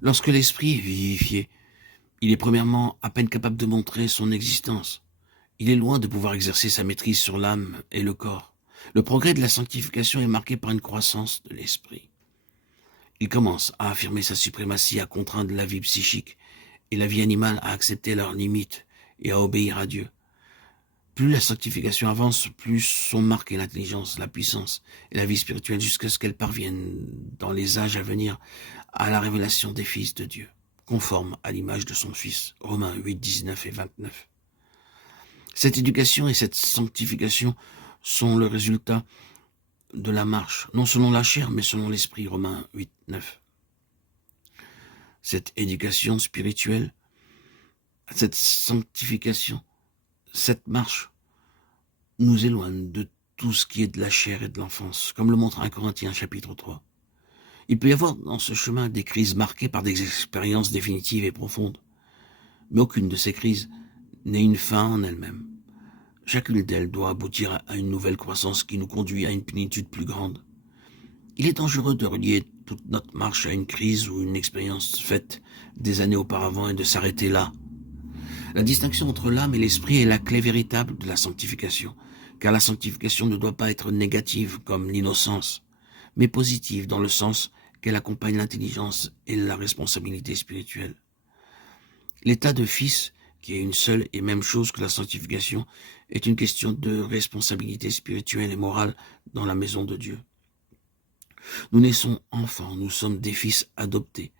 Lorsque l'esprit est vivifié, il est premièrement à peine capable de montrer son existence. Il est loin de pouvoir exercer sa maîtrise sur l'âme et le corps. Le progrès de la sanctification est marqué par une croissance de l'esprit. Il commence à affirmer sa suprématie, à contraindre la vie psychique et la vie animale à accepter leurs limites et à obéir à Dieu. Plus la sanctification avance, plus sont marquées l'intelligence, la puissance et la vie spirituelle jusqu'à ce qu'elles parviennent, dans les âges à venir, à la révélation des fils de Dieu, conforme à l'image de son Fils. Romains 8, 19 et 29. Cette éducation et cette sanctification sont le résultat de la marche, non selon la chair, mais selon l'esprit. Romains 8, 9. Cette éducation spirituelle, cette sanctification, cette marche nous éloigne de tout ce qui est de la chair et de l'enfance, comme le montre 1 Corinthiens chapitre 3. Il peut y avoir dans ce chemin des crises marquées par des expériences définitives et profondes, mais aucune de ces crises n'est une fin en elle-même. Chacune d'elles doit aboutir à une nouvelle croissance qui nous conduit à une plénitude plus grande. Il est dangereux de relier toute notre marche à une crise ou une expérience faite des années auparavant et de s'arrêter là. La distinction entre l'âme et l'esprit est la clé véritable de la sanctification, car la sanctification ne doit pas être négative comme l'innocence, mais positive dans le sens qu'elle accompagne l'intelligence et la responsabilité spirituelle. L'état de fils, qui est une seule et même chose que la sanctification, est une question de responsabilité spirituelle et morale dans la maison de Dieu. Nous naissons enfants, nous sommes des fils adoptés.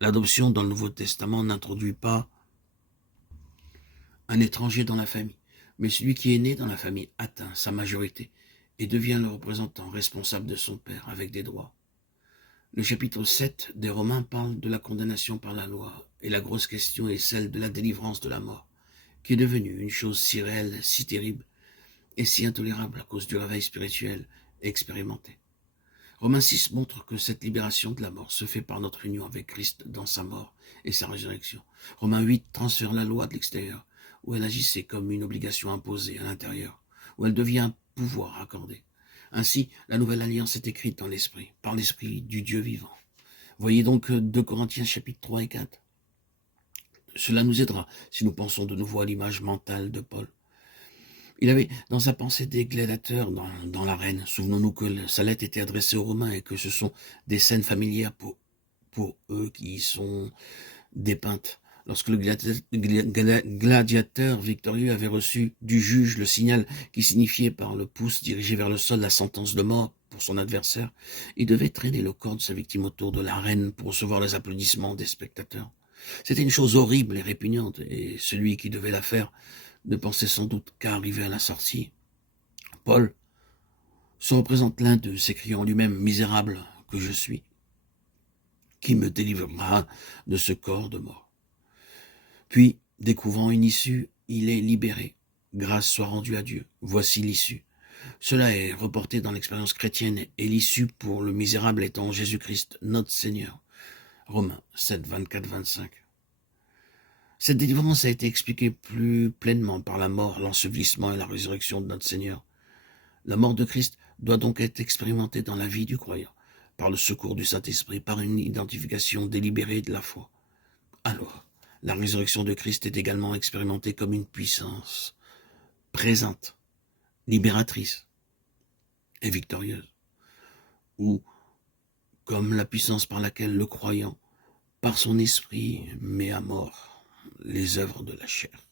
L'adoption dans le Nouveau Testament n'introduit pas un étranger dans la famille, mais celui qui est né dans la famille atteint sa majorité et devient le représentant responsable de son père avec des droits. Le chapitre 7 des Romains parle de la condamnation par la loi, et la grosse question est celle de la délivrance de la mort, qui est devenue une chose si réelle, si terrible et si intolérable à cause du réveil spirituel expérimenté. Romains 6 montre que cette libération de la mort se fait par notre union avec Christ dans sa mort et sa résurrection. Romains 8 transfère la loi de l'extérieur, où elle agissait comme une obligation imposée à l'intérieur, où elle devient un pouvoir accordé. Ainsi, la nouvelle alliance est écrite dans l'esprit, par l'esprit du Dieu vivant. Voyez donc 2 Corinthiens chapitres 3 et 4. Cela nous aidera si nous pensons de nouveau à l'image mentale de Paul. Il avait dans sa pensée des gladiateurs dans l'arène. Souvenons-nous que sa lettre était adressée aux Romains et que ce sont des scènes familières pour eux qui sont dépeintes. Lorsque le gladiateur victorieux avait reçu du juge le signal qui signifiait par le pouce dirigé vers le sol la sentence de mort pour son adversaire, il devait traîner le corps de sa victime autour de l'arène pour recevoir les applaudissements des spectateurs. C'était une chose horrible et répugnante, et celui qui devait la faire ne pensait sans doute qu'à arriver à la sortie. Paul se représente l'un d'eux, s'écriant lui-même « Misérable que je suis, qui me délivrera de ce corps de mort ?» Puis, découvrant une issue, il est libéré. Grâce soit rendue à Dieu. Voici l'issue. Cela est reporté dans l'expérience chrétienne et l'issue pour le misérable étant Jésus-Christ, notre Seigneur. Romains 7, 24, 25. Cette délivrance a été expliquée plus pleinement par la mort, l'ensevelissement et la résurrection de notre Seigneur. La mort de Christ doit donc être expérimentée dans la vie du croyant, par le secours du Saint-Esprit, par une identification délibérée de la foi. Alors, la résurrection de Christ est également expérimentée comme une puissance présente, libératrice et victorieuse, ou comme la puissance par laquelle le croyant, par son esprit, met à mort les œuvres de la chair.